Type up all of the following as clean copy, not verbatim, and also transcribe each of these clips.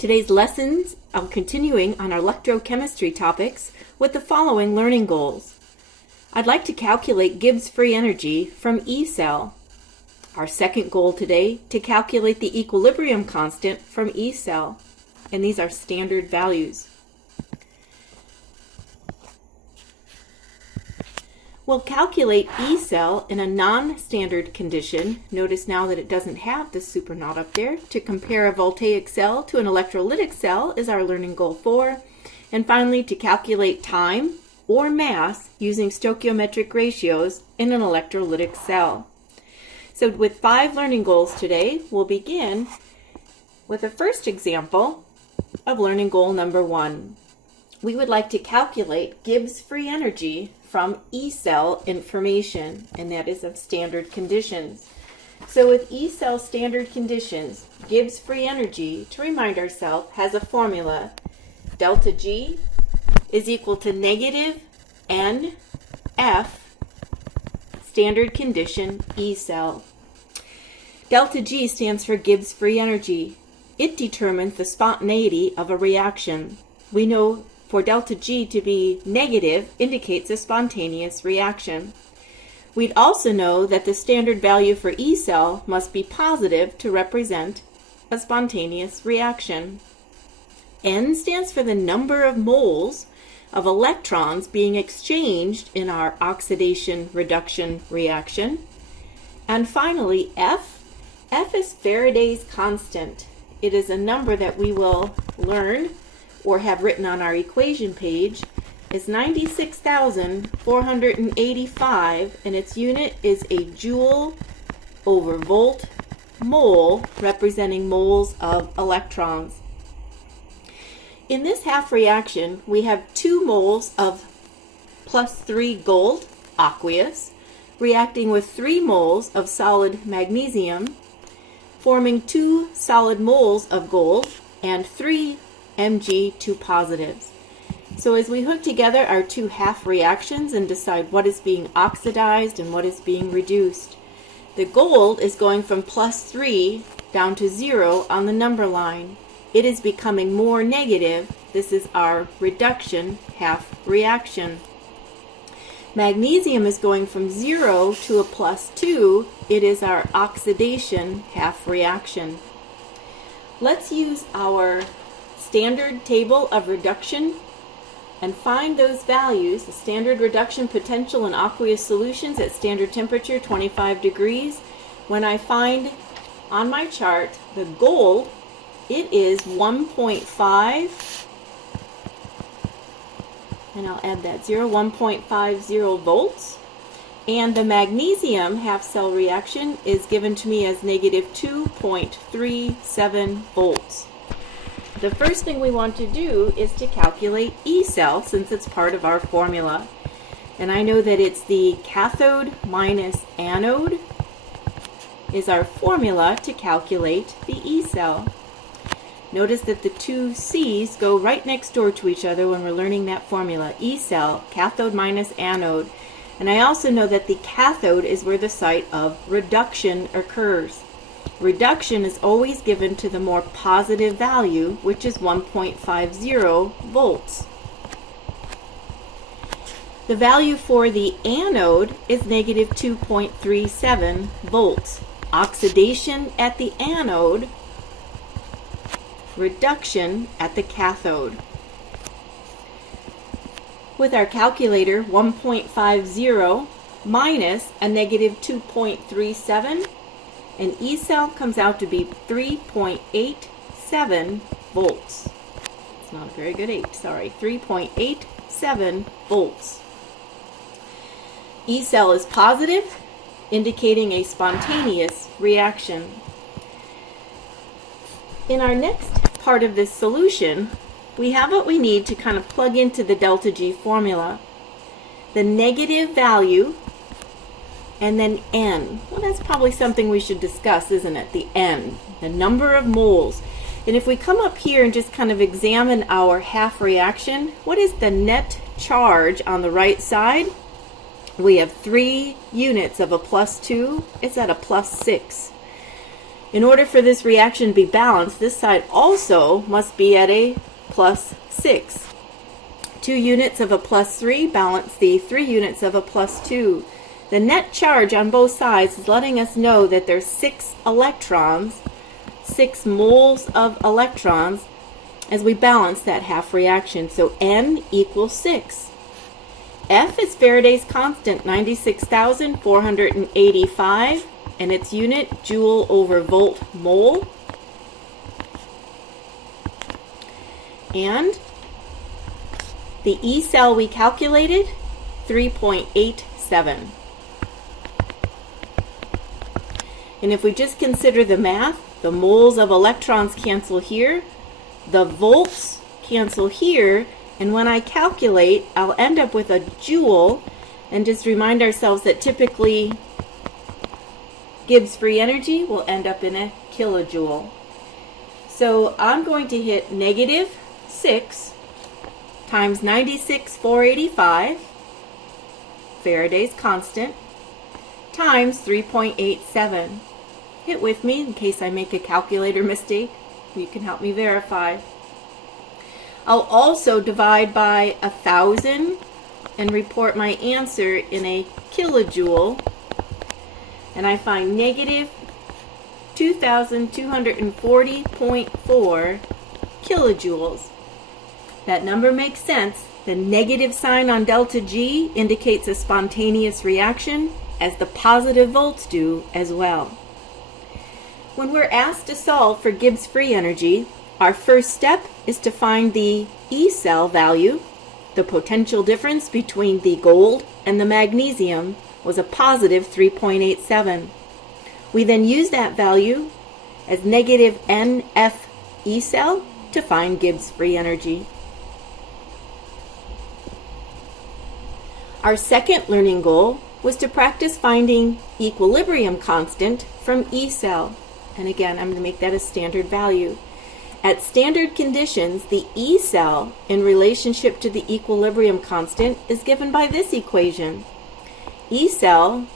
Today's lessons are continuing on our electrochemistry topics with the following learning goals. I'd like to calculate Gibbs free energy from Ecell. Our second goal today, to calculate the equilibrium constant from Ecell. And these are standard values. We'll calculate Ecell in a non-standard condition. Notice now that it doesn't have the supernaut up there. To compare a voltaic cell to an electrolytic cell is our learning goal 4. And finally, to calculate time or mass using stoichiometric ratios in an electrolytic cell. So with 5 learning goals today, we'll begin with the first example of learning goal number 1. We would like to calculate Gibbs free energy from Ecell information, and that is of standard conditions. So with Ecell standard conditions, Gibbs free energy, to remind ourselves, has a formula. Delta G is equal to negative NF standard condition Ecell. Delta G stands for Gibbs free energy. It determines the spontaneity of a reaction. We know for delta G to be negative indicates a spontaneous reaction. We'd also know that the standard value for Ecell must be positive to represent a spontaneous reaction. N stands for the number of moles of electrons being exchanged in our oxidation-reduction reaction. And finally, F is Faraday's constant. It is a number that we will learn or have written on our equation page, is 96,485, and its unit is a joule over volt mole, representing moles of electrons. In this half reaction, we have 2 moles of +3 gold, aqueous, reacting with 3 moles of solid magnesium, forming 2 solid moles of gold and 3 Mg2 positives. So as we hook together our 2 half reactions and decide what is being oxidized and what is being reduced, the gold is going from +3 down to 0 on the number line. It is becoming more negative. This is our reduction half reaction. Magnesium is going from 0 to a +2. It is our oxidation half reaction. Let's use our standard table of reduction and find those values, the standard reduction potential in aqueous solutions at standard temperature 25 degrees. When I find on my chart the gold, it is 1.5, and I'll add that 1.50 volts. And the magnesium half cell reaction is given to me as negative 2.37 volts. The first thing we want to do is to calculate Ecell, since it's part of our formula. And I know that it's the cathode minus anode is our formula to calculate the Ecell. Notice that the 2 C's go right next door to each other when we're learning that formula. Ecell, cathode minus anode. And I also know that the cathode is where the site of reduction occurs. Reduction is always given to the more positive value, which is 1.50 volts. The value for the anode is negative 2.37 volts. Oxidation at the anode, reduction at the cathode. With our calculator, 1.50 minus a negative 2.37, and Ecell comes out to be 3.87 volts. It's not a very good 8, sorry. 3.87 volts. Ecell is positive, indicating a spontaneous reaction. In our next part of this solution, we have what we need to kind of plug into the delta G formula. The negative value and then N. Well, that's probably something we should discuss, isn't it? The N, the number of moles. And if we come up here and just kind of examine our half reaction, what is the net charge on the right side? We have 3 units of a +2. It's at a +6. In order for this reaction to be balanced, this side also must be at a plus 6. 2 units of a plus 3 balance the 3 units of a plus 2. The net charge on both sides is letting us know that there's 6 electrons, 6 moles of electrons, as we balance that half reaction. So N equals 6. F is Faraday's constant, 96,485, and its unit, joule over volt mole. And the Ecell we calculated, 3.87. And if we just consider the math, the moles of electrons cancel here, the volts cancel here, and when I calculate, I'll end up with a joule. And just remind ourselves that typically Gibbs free energy will end up in a kilojoule. So I'm going to hit negative 6 times 96,485, Faraday's constant, times 3.87. Hit with me in case I make a calculator mistake. You can help me verify. I'll also divide by 1,000 and report my answer in a kilojoule, and I find negative 2,240.4 kilojoules. That number makes sense. The negative sign on delta G indicates a spontaneous reaction, as the positive volts do as well. When we're asked to solve for Gibbs free energy, our first step is to find the Ecell value. The potential difference between the gold and the magnesium was a positive 3.87. We then use that value as negative NF Ecell to find Gibbs free energy. Our second learning goal was to practice finding equilibrium constant from Ecell. And again, I'm going to make that a standard value. At standard conditions, the Ecell in relationship to the equilibrium constant is given by this equation. Ecell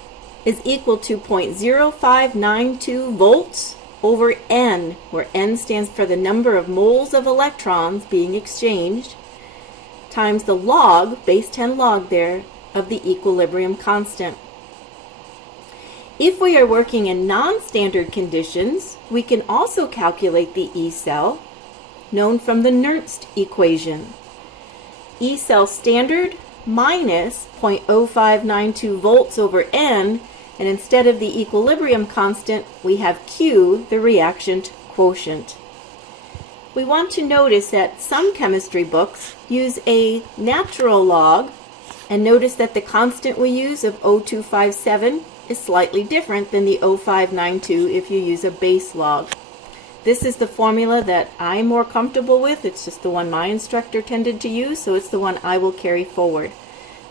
is equal to 0.0592 volts over N, where N stands for the number of moles of electrons being exchanged, times the log, base 10 log there, of the equilibrium constant. If we are working in non-standard conditions, we can also calculate the Ecell, known from the Nernst equation. Ecell standard minus 0.0592 volts over N, and instead of the equilibrium constant, we have Q, the reactant quotient. We want to notice that some chemistry books use a natural log, and notice that the constant we use of 0.257 is slightly different than the 0.592 if you use a base log. This is the formula that I'm more comfortable with. It's just the one my instructor tended to use, so it's the one I will carry forward.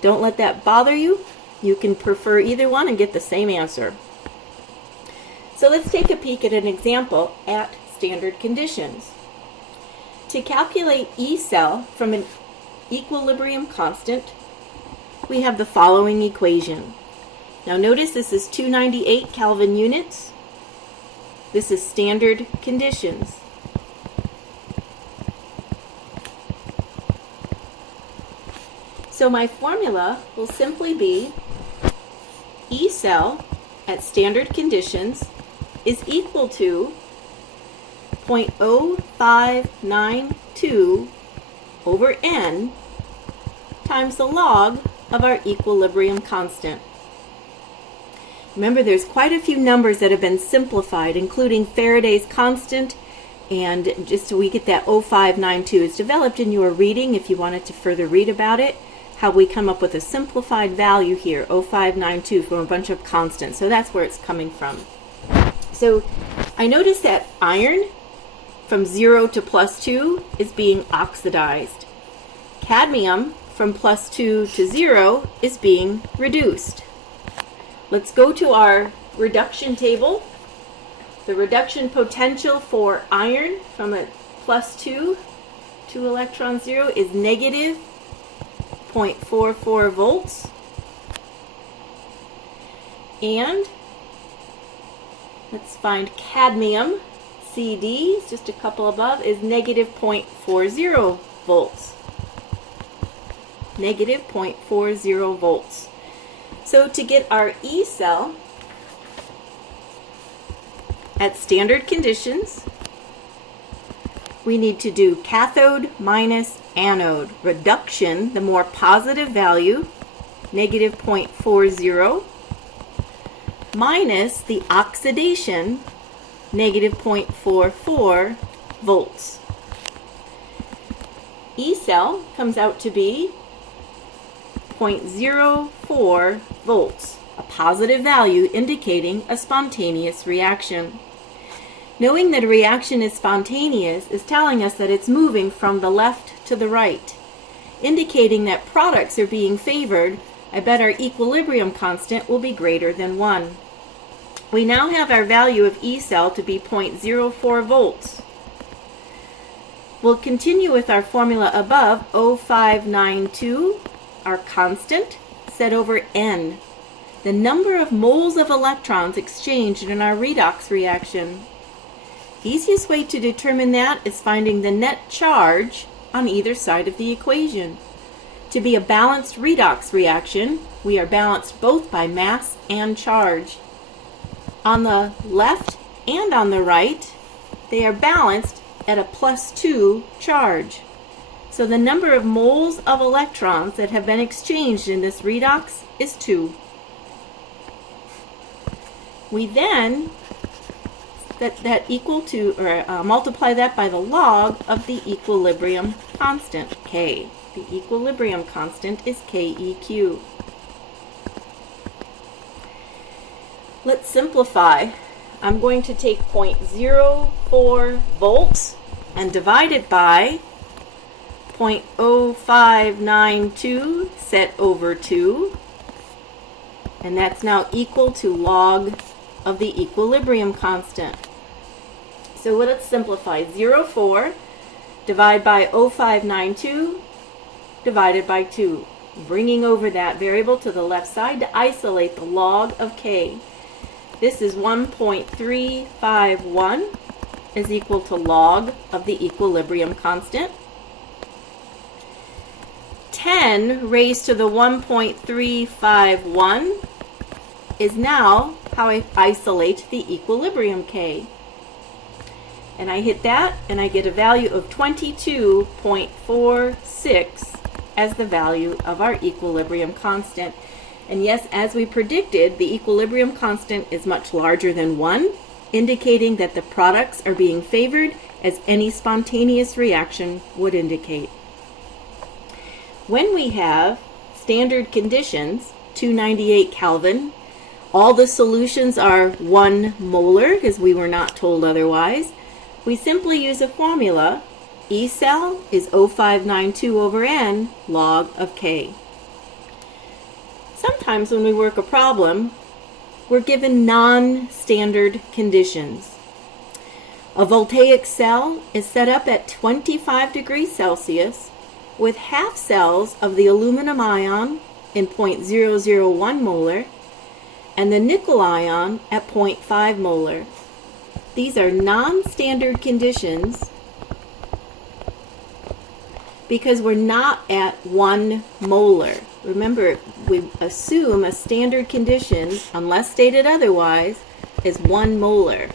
Don't let that bother you. You can prefer either one and get the same answer. So let's take a peek at an example at standard conditions. To calculate Ecell from an equilibrium constant, we have the following equation. Now notice this is 298 Kelvin units. This is standard conditions. So my formula will simply be Ecell at standard conditions is equal to 0.0592 over N times the log of our equilibrium constant. Remember, there's quite a few numbers that have been simplified, including Faraday's constant, and just so we get that 0.592. It's developed in your reading if you wanted to further read about it, how we come up with a simplified value here, 0.592, from a bunch of constants. So that's where it's coming from. So I notice that iron from 0 to +2 is being oxidized. Cadmium from +2 to 0 is being reduced. Let's go to our reduction table. The reduction potential for iron from a +2 to electron 0 is negative 0.44 volts. And Let's find cadmium. CD, just a couple above, is negative 0.40 volts. Negative 0.40 volts. So to get our Ecell at standard conditions, we need to do cathode minus anode. Reduction, the more positive value, negative 0.40, minus the oxidation, negative 0.44 volts. Ecell comes out to be 0.04 volts, a positive value indicating a spontaneous reaction. Knowing that a reaction is spontaneous is telling us that it's moving from the left to the right, indicating that products are being favored. I bet our equilibrium constant will be greater than 1. We now have our value of Ecell to be 0.04 volts. We'll continue with our formula above, O592, our constant, set over N, the number of moles of electrons exchanged in our redox reaction. Easiest way to determine that is finding the net charge on either side of the equation. To be a balanced redox reaction, we are balanced both by mass and charge. On the left and on the right, they are balanced at a +2 charge. So the number of moles of electrons that have been exchanged in this redox is 2. We then multiply that by the log of the equilibrium constant, K. The equilibrium constant is KEQ. Let's simplify. I'm going to take 0.04 volts and divide it by 0.0592 set over 2. And that's now equal to log of the equilibrium constant. So let's simplify. 0.4 divide by 0.0592 divided by 2. Bringing over that variable to the left side to isolate the log of K. This is 1.351 is equal to log of the equilibrium constant. 10 raised to the 1.351 is now how I isolate the equilibrium K. And I hit that and I get a value of 22.46 as the value of our equilibrium constant. And yes, as we predicted, the equilibrium constant is much larger than 1, indicating that the products are being favored as any spontaneous reaction would indicate. When we have standard conditions, 298 Kelvin, all the solutions are 1 molar because we were not told otherwise, we simply use a formula. Ecell is O592 over N log of K. Sometimes when we work a problem, we're given non-standard conditions. A voltaic cell is set up at 25 degrees Celsius with half cells of the aluminum ion in 0.001 molar and the nickel ion at 0.5 molar. These are non-standard conditions because we're not at 1 molar. Remember, we assume a standard condition, unless stated otherwise, is 1 molar.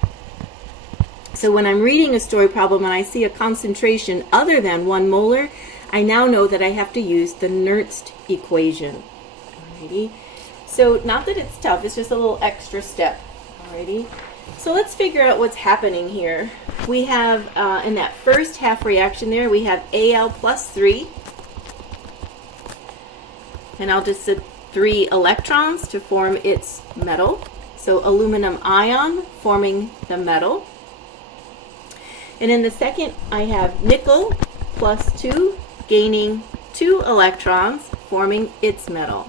So when I'm reading a story problem and I see a concentration other than 1 molar, I now know that I have to use the Nernst equation. Alrighty. So not that it's tough, it's just a little extra step. Alrighty. So let's figure out what's happening here. We have, in that first half reaction there, we have Al plus 3. And I'll just set 3 electrons to form its metal. So aluminum ion forming the metal. And in the second, I have nickel plus 2 gaining 2 electrons forming its metal.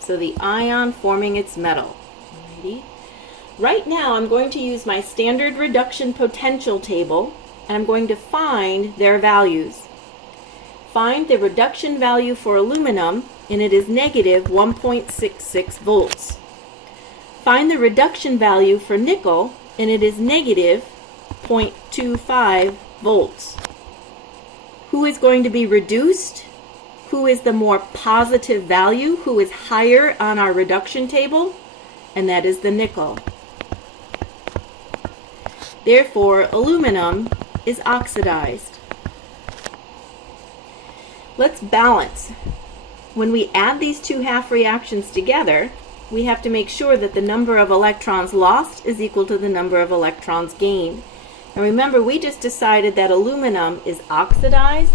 So the ion forming its metal. Alrighty. Right now, I'm going to use my standard reduction potential table, and I'm going to find their values. Find the reduction value for aluminum, and it is negative 1.66 volts. Find the reduction value for nickel, and it is negative 0.25 volts. Who is going to be reduced? Who is the more positive value? Who is higher on our reduction table? And that is the nickel. Therefore, aluminum is oxidized. Let's balance. When we add these two half reactions together, we have to make sure that the number of electrons lost is equal to the number of electrons gained. And remember, we just decided that aluminum is oxidized,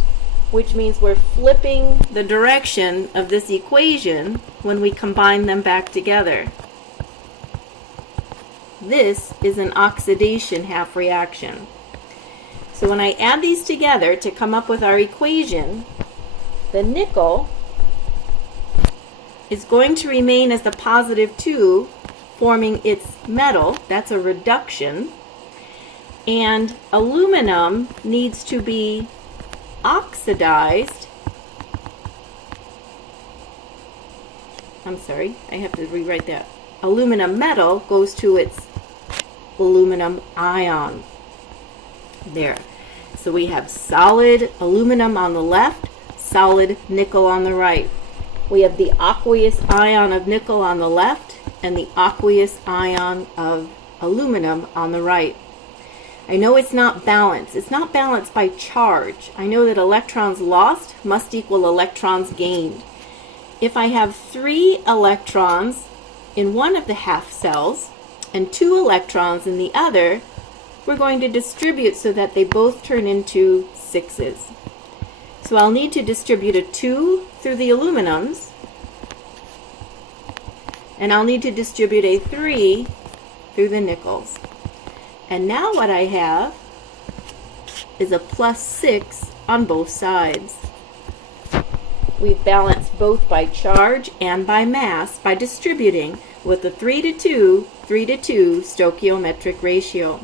which means we're flipping the direction of this equation when we combine them back together. This is an oxidation half reaction. So when I add these together to come up with our equation, the nickel is going to remain as the positive 2, forming its metal. That's a reduction. And aluminum needs to be oxidized. I'm sorry, I have to rewrite that. Aluminum metal goes to its aluminum ion. There. So we have solid aluminum on the left, solid nickel on the right. We have the aqueous ion of nickel on the left and the aqueous ion of aluminum on the right. I know it's not balanced. It's not balanced by charge. I know that electrons lost must equal electrons gained. If I have 3 electrons in one of the half cells and 2 electrons in the other, we're going to distribute so that they both turn into 6s. So I'll need to distribute a 2 through the aluminums, and I'll need to distribute a 3 through the nickels. And now what I have is a +6 on both sides. We've balanced both by charge and by mass by distributing with the 3:2 stoichiometric ratio.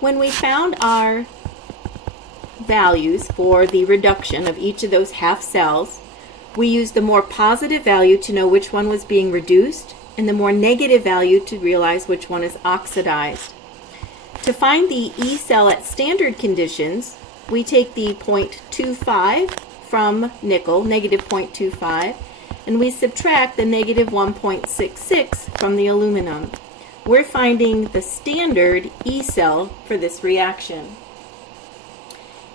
When we found our values for the reduction of each of those half cells, we used the more positive value to know which one was being reduced and the more negative value to realize which one is oxidized. To find the Ecell at standard conditions, we take the 0.25 from nickel, negative 0.25, and we subtract the negative 1.66 from the aluminum. We're finding the standard Ecell for this reaction.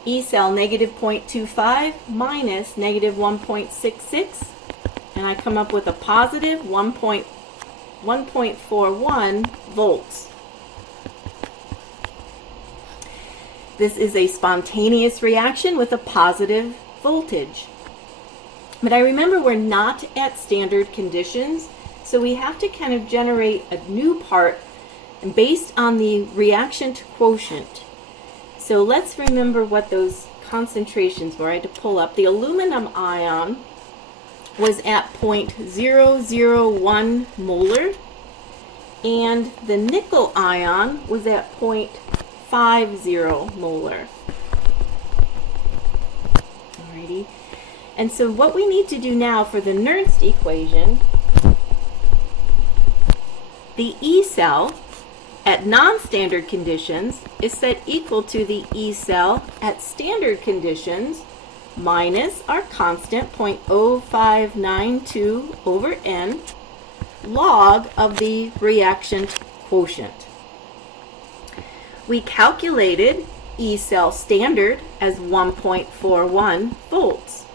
Ecell negative 0.25 minus negative 1.66, and I come up with a positive 1.41 volts. This is a spontaneous reaction with a positive voltage. But I remember we're not at standard conditions, so we have to kind of generate a new part based on the reaction quotient. So let's remember what those concentrations were. I had to pull up. The aluminum ion was at 0.001 molar, and the nickel ion was at 0.50 molar. Alrighty. And so what we need to do now for the Nernst equation, the Ecell at non-standard conditions is set equal to the Ecell at standard conditions minus our constant 0.0592 over n log of the reaction quotient. We calculated Ecell standard as 1.41 volts.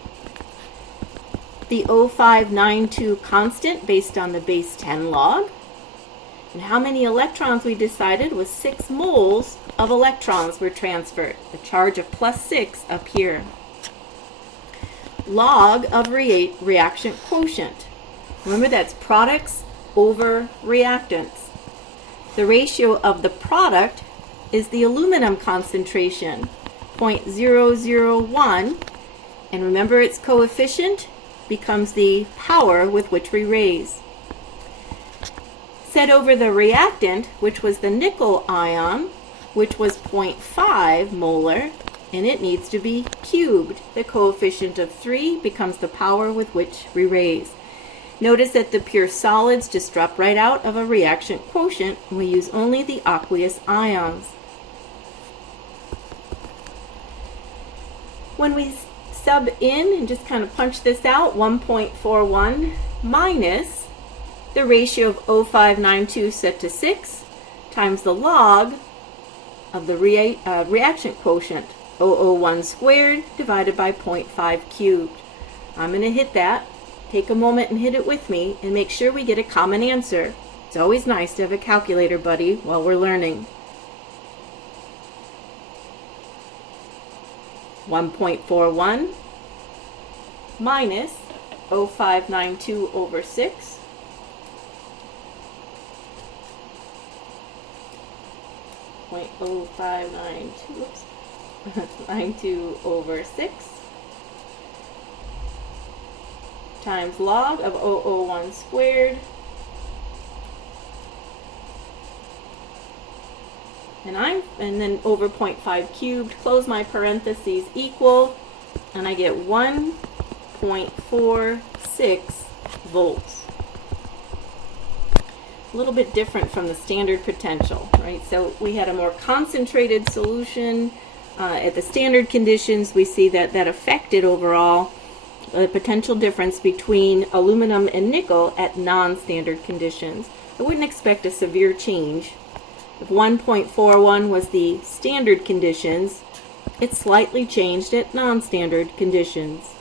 The 0.0592 constant based on the base 10 log. And how many electrons we decided was 6 moles of electrons were transferred. The charge of +6 up here. Log of reaction quotient. Remember, that's products over reactants. The ratio of the product is the aluminum concentration, 0.001, and remember its coefficient becomes the power with which we raise. Set over the reactant, which was the nickel ion, which was 0.5 molar, and it needs to be cubed. The coefficient of 3 becomes the power with which we raise. Notice that the pure solids just drop right out of a reaction quotient, and we use only the aqueous ions. When we sub in and just kind of punch this out, 1.41 minus the ratio of 0.592 set to 6 times the log of the reaction quotient, 0.001 squared divided by 0.5 cubed. I'm going to hit that. Take a moment and hit it with me and make sure we get a common answer. It's always nice to have a calculator buddy while we're learning. 1.41 minus 0.592 over 6 92 over 6 times log of 0.001 squared, and then over 0.5 cubed, close my parentheses, equal, and I get 1.46 volts. A little bit different from the standard potential, right? So we had a more concentrated solution. At the standard conditions, we see that that affected overall the potential difference between aluminum and nickel at non-standard conditions. I wouldn't expect a severe change. If 1.41 was the standard conditions, it slightly changed at non-standard conditions.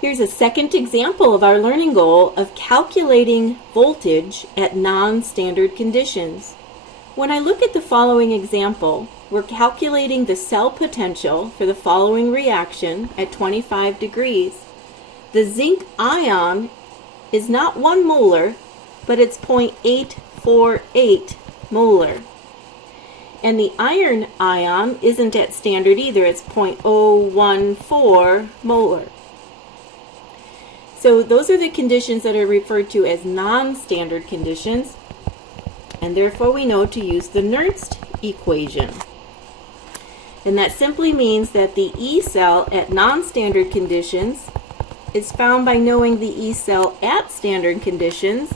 Here's a second example of our learning goal of calculating voltage at non-standard conditions. When I look at the following example, we're calculating the cell potential for the following reaction at 25 degrees. The zinc ion is not 1 molar, but it's 0.848 molar. And the iron ion isn't at standard either, it's 0.014 molar. So those are the conditions that are referred to as non-standard conditions, and therefore we know to use the Nernst equation. And that simply means that the Ecell at non-standard conditions is found by knowing the Ecell at standard conditions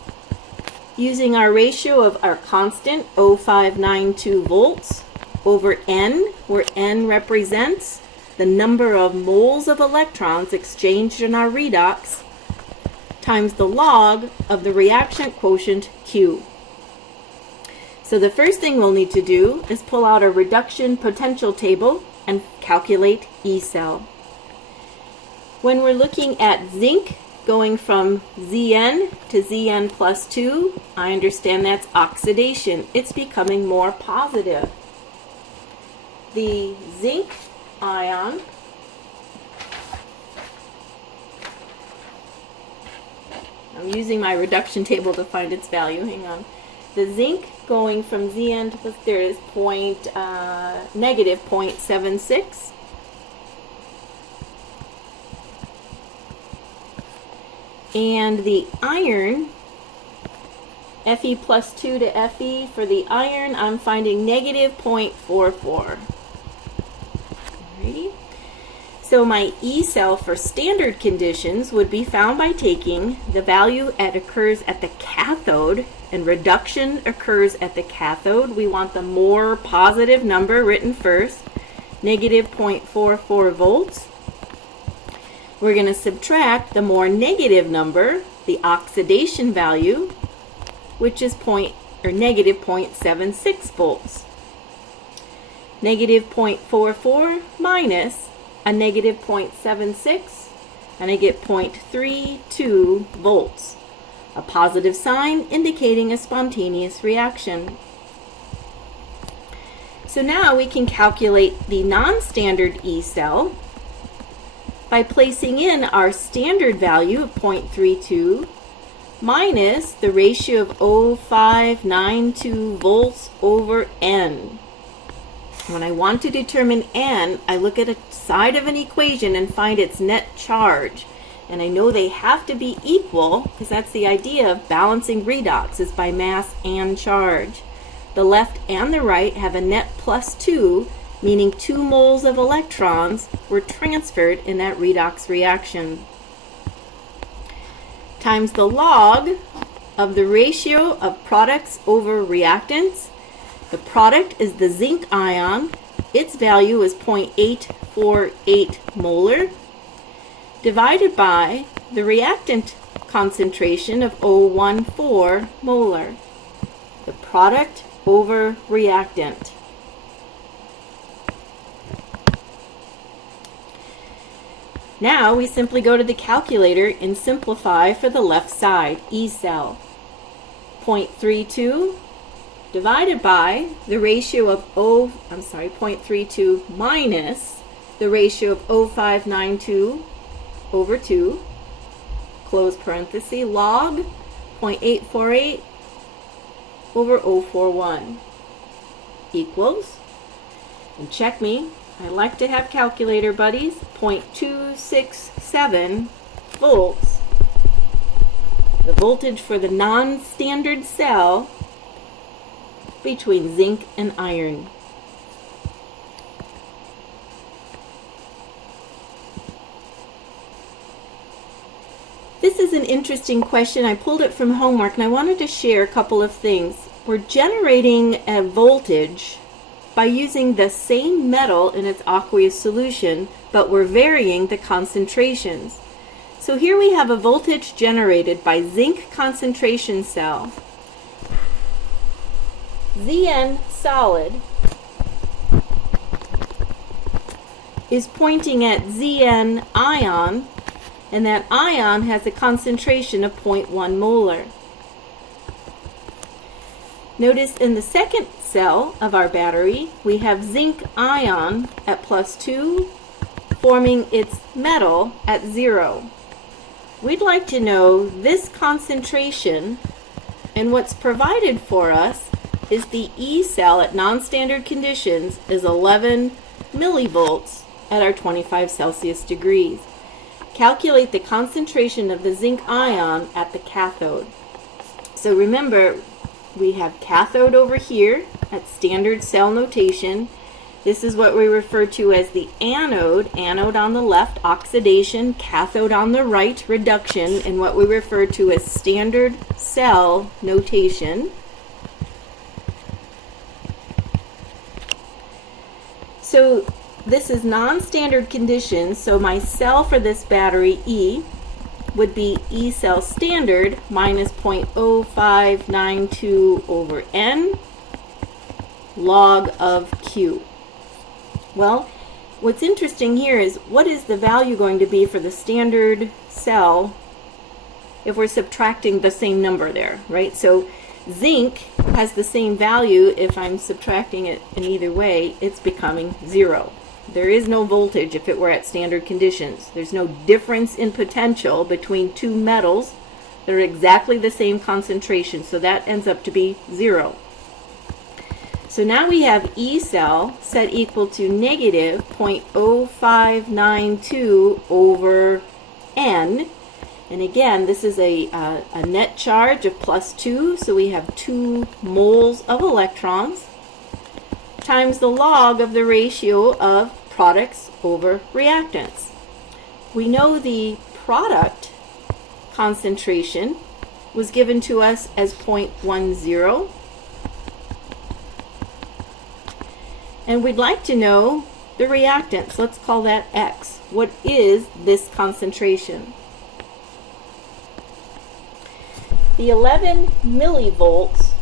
using our ratio of our constant 0.592 volts over N, where N represents the number of moles of electrons exchanged in our redox, times the log of the reaction quotient Q. So the first thing we'll need to do is pull out a reduction potential table and calculate Ecell. When we're looking at zinc going from Zn to Zn plus 2, I understand that's oxidation. It's becoming more positive. The zinc ion I'm using my reduction table to find its value. Hang on. The zinc going from Zn to plus, there is negative 0.76. And the iron, Fe plus 2 to Fe, for the iron, I'm finding negative 0.44. Alrighty. So my Ecell for standard conditions would be found by taking the value that occurs at the cathode, and reduction occurs at the cathode. We want the more positive number written first, negative 0.44 volts. We're going to subtract the more negative number, the oxidation value, which is negative 0.76 volts. Negative 0.44 minus a negative 0.76, and I get 0.32 volts, a positive sign indicating a spontaneous reaction. So now we can calculate the non-standard Ecell by placing in our standard value of 0.32 minus the ratio of 0.592 volts over N. When I want to determine N, I look at a side of an equation and find its net charge. And I know they have to be equal, because that's the idea of balancing redox, is by mass and charge. the left and the right have a net +2, meaning 2 moles of electrons were transferred in that redox reaction, times the log of the ratio of products over reactants. The product is the zinc ion. Its value is 0.848 molar, divided by the reactant concentration of 0.14 molar. The product over reactant. Now we simply go to the calculator and simplify for the left side, Ecell. 0.32 divided by the ratio of 0.32 minus the ratio of 0.592 over 2, close parenthesis, log 0.848 over 0.41 equals, and check me, I like to have calculator buddies, 0.267 volts. The voltage for the non-standard cell between zinc and iron. This is an interesting question. I pulled it from homework and I wanted to share a couple of things. We're generating a voltage by using the same metal in its aqueous solution, but we're varying the concentrations. So here we have a voltage generated by zinc concentration cell. Zn solid is pointing at Zn ion, and that ion has a concentration of 0.1 molar. Notice in the second cell of our battery, we have zinc ion at +2, forming its metal at 0. We'd like to know this concentration, and what's provided for us is the Ecell at non-standard conditions is 11 millivolts at our 25 Celsius degrees. Calculate the concentration of the zinc ion at the cathode. So remember, we have cathode over here at standard cell notation. This is what we refer to as the anode. Anode on the left, oxidation, cathode on the right, reduction, and what we refer to as standard cell notation. So this is non-standard conditions, so my cell for this battery, E, would be Ecell standard minus 0.0592 over N log of Q. Well, what's interesting here is what is the value going to be for the standard cell if we're subtracting the same number there, right? So zinc has the same value. If I'm subtracting it in either way, it's becoming 0. There is no voltage if it were at standard conditions. There's no difference in potential between two metals that are exactly the same concentration, so that ends up to be 0. So now we have Ecell set equal to negative 0.0592 over N. And again, this is a net charge of +2, so we have 2 moles of electrons, times the log of the ratio of products over reactants. We know the product concentration was given to us as 0.10, and we'd like to know the reactants. Let's call that X. What is this concentration? The 11 millivolts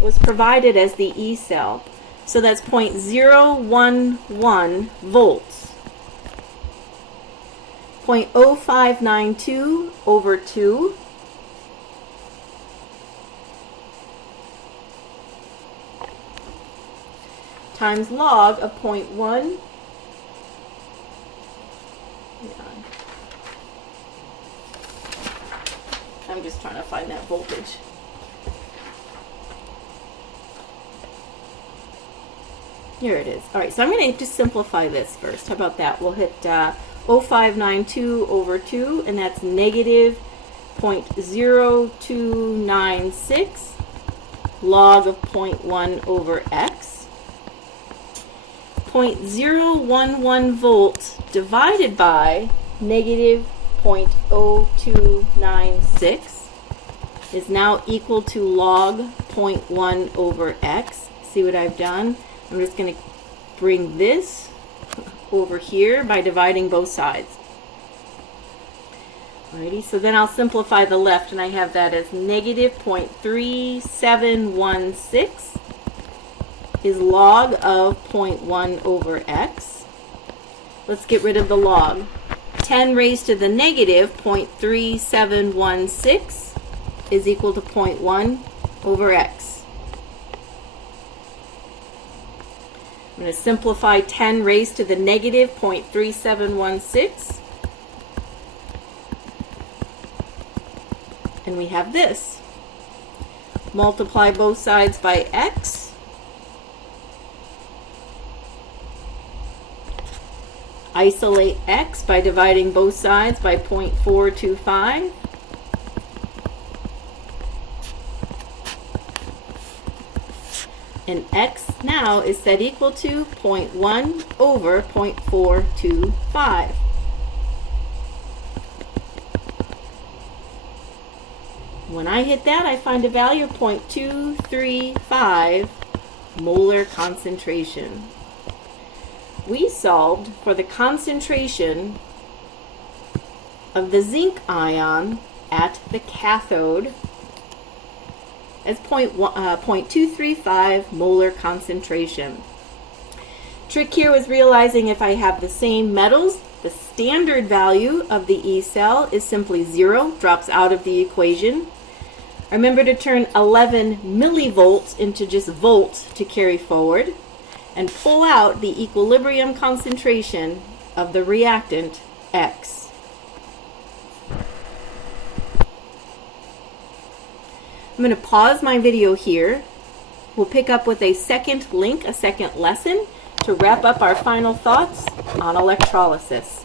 was provided as the Ecell. So that's 0.011 volts. 0.0592 over 2 times log of 0.1. I'm just trying to find that voltage. Here it is. All right, so I'm going to just simplify this first. How about that? We'll hit 0592 over 2, and that's negative 0.0296 log of 0.1 over x. 0.011 volts divided by negative 0.0296 is now equal to log 0.1 over x. See what I've done? I'm just going to bring this over here by dividing both sides. Alrighty, so then I'll simplify the left, and I have that as negative 0.3716 is log of 0.1 over x. Let's get rid of the log. 10 raised to the negative 0.3716 is equal to 0.1 over x. I'm going to simplify 10 raised to the negative 0.3716. And we have this. Multiply both sides by x. Isolate x by dividing both sides by 0.425. And x now is set equal to 0.1 over 0.425. When I hit that, I find a value of 0.235 molar concentration. We solved for the concentration of the zinc ion at the cathode as 0.235 molar concentration. Trick here was realizing if I have the same metals, the standard value of the Ecell is simply 0, drops out of the equation. Remember to turn 11 millivolts into just volts to carry forward, and pull out the equilibrium concentration of the reactant X. I'm going to pause my video here. We'll pick up with a second link, a second lesson, to wrap up our final thoughts on electrolysis.